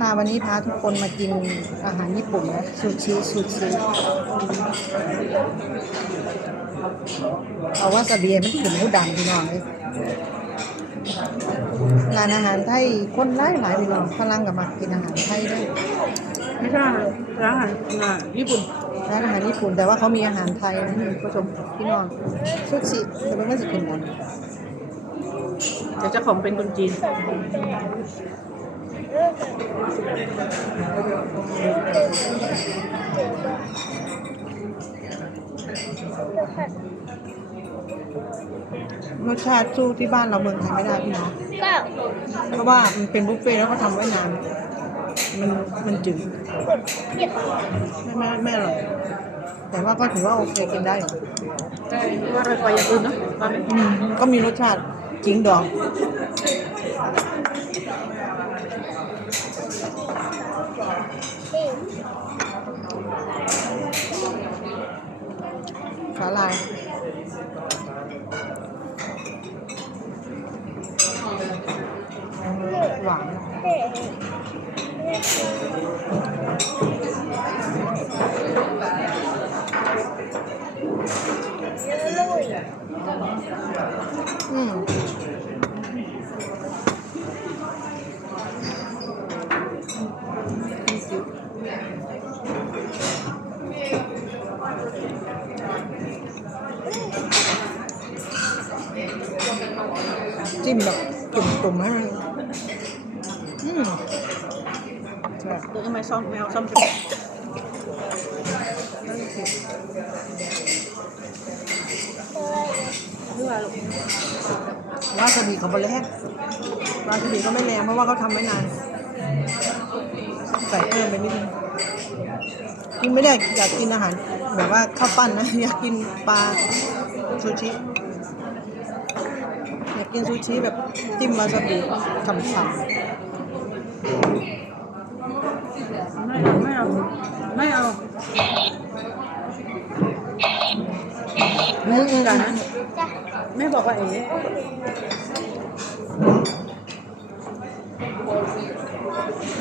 ค่ะวันนี้พาทุกคนมากินอาหารญี่ปุ่นนะซูชิซูชิเอาว่าสเบียมันถึงหูดังพี่น้องเลยร้านอาหารไทยคนหลายหลายพี่น้องฝรั่งกับมากินอาหารไทยด้วยไม่ใช่ร้านอาหารญี่ปุ่นร้านอาหารญี่ปุ่นแต่ว่าเขามีอาหารไทยนะคุณผู้ชมพี่น้องซูชิแต่มันก็จะเป็นหมดแต่เจ้าของเป็นคนจีน รสชาติสู้ที่บ้านเราเมืองไทยไม่ได้พี่น้องก็เพราะว่ามันเป็นบุฟเฟ่ต์แล้วก็ทำไว้นานมันมันจืดกดเก็บไม่ไม่ไม่อร่อยแต่ว่าก็ถือว่าโอเคกินได้อยู่ว่าอะไรกว่าอย่างอื่นเนาะว่าไหมอืมก็มีรสชาติจริงดอง ที่ สาลาย หวานเด็กอืมจิ้มแบบจุ่มๆให้ มันมแซ่บเดี๋ยวทำไมซ่อมไม่เอาซ่อมใช่ไหมไม่ว่าหรอกวาซาบิเขาบแรงวาซาบิก็ไม่แรงเพราะว่าเขาทำไม่นานใส่เพิ่มไปนิดนึงกินไม่ได้อยากกินอาหาร แบบว่าข้าวปั้นนะ อยากกินปลาซูชิ อยากกินซูชิแบบจิ้มวาซาบิฉ่ำ ไม่เอาไม่เอาไม่เอาๆอืมอืมกันนะจ้ะแม่บอกว่าเอ๋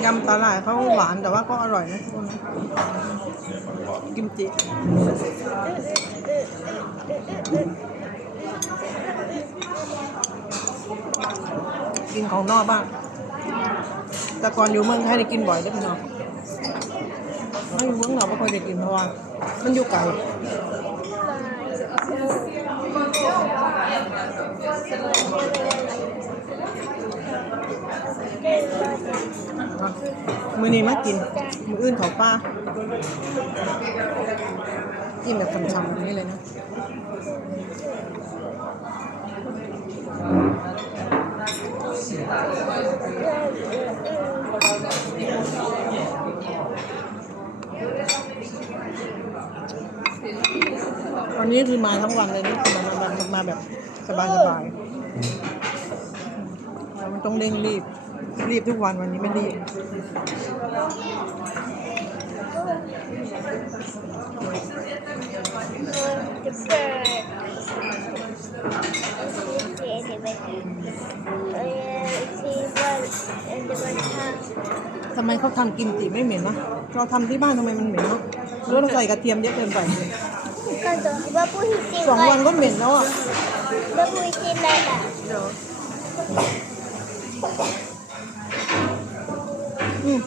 ยำตาหร่ายเขาหวานแต่ว่าก็อร่อยนะทุกคนกิมจิกินของนอกบ้าง แต่ก่อนอยู่เมืองไทยได้กินบ่อยได้อพี่น้องไม่อยู่เมืองนอกไม่ค่อยได้กินเพราะว่ามันอยู่ไกลมือนี้มากิน มืออื่นเขาป้ากินแบบฉ่ำๆแบบนี้เลยนะ วันนี้คือมาทั้งวันเลยนี่มามามามาแบบสบายสบายเราไม่ต้องเร่งรีบ รีบทุกวันวันนี้ไม่รีบจะเปิดเสียที่เป็นเออที่ว่าจะมาททำไมเขาทำกิมจิไม่เหม็นนะเราทำที่บ้านทำไมมันเหม็นเนาะหรือเราใส่กระเทียมเยอะเกินไปำก็ตัวว่าผู้ที่จริงสองวันก็เหม็นแล้วอะว่าผู้ที่จริงได้ละอืม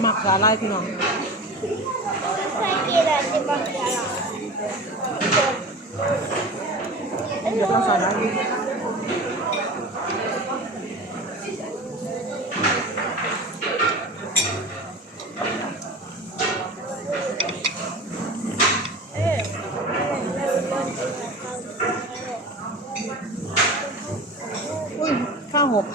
หมักสาลายพี่น้องใครกินอะไรที่บางอย่างเดี๋ยวต้องสาลาย เออเราเราเรา อุ้ยข้าว หก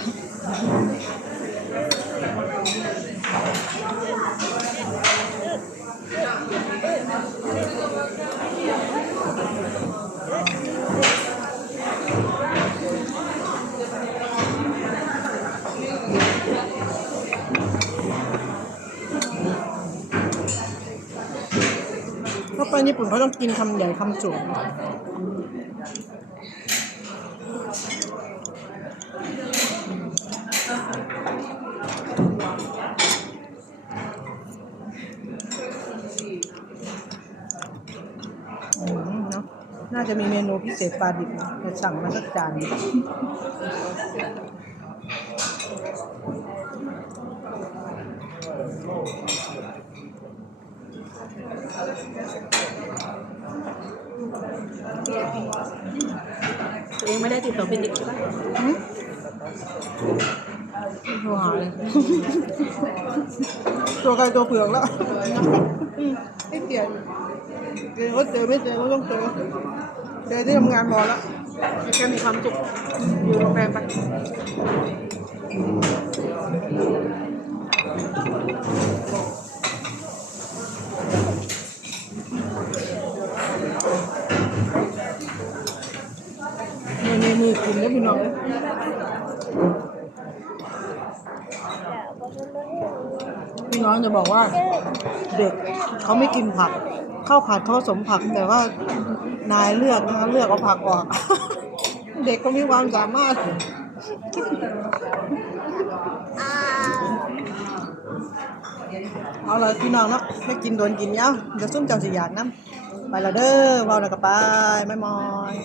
ถ้าไปญี่ปุ่นเขาต้องกินคำใหญ่คำจุ น่าจะมีเมนูพิเศษปลาดิบนะจะสั่งมาสักจานตัวเองไม่ได้ติดต่อเป็นเด็กใช่ปะหืมโทรหาเลยตัวไกลตัวเผือกแล้วอืมไม่เปลี่ยน เจอก็เจอไม่เจอก็ต้องเจอเจอที่ทำงานพอแล้วแค่มีความสุขอยู่โรงแรมไปมือมือมือกินแล้วพี่น้องเลยพี่น้องจะบอกว่า เด็กเขาไม่กินผัก ข้าวผัดเขาสมผักแต่ว่านายเลือกนะเลือกเอาผักออก เด็กก็มีความสามารถเอาเลยพี่น้องเนาะไม่กินโดนกินเย้าเดี๋ยวซุ่มเจ้าสิอยากน้ำไปและเด้อเบาแล้วก็ไปไม่มอย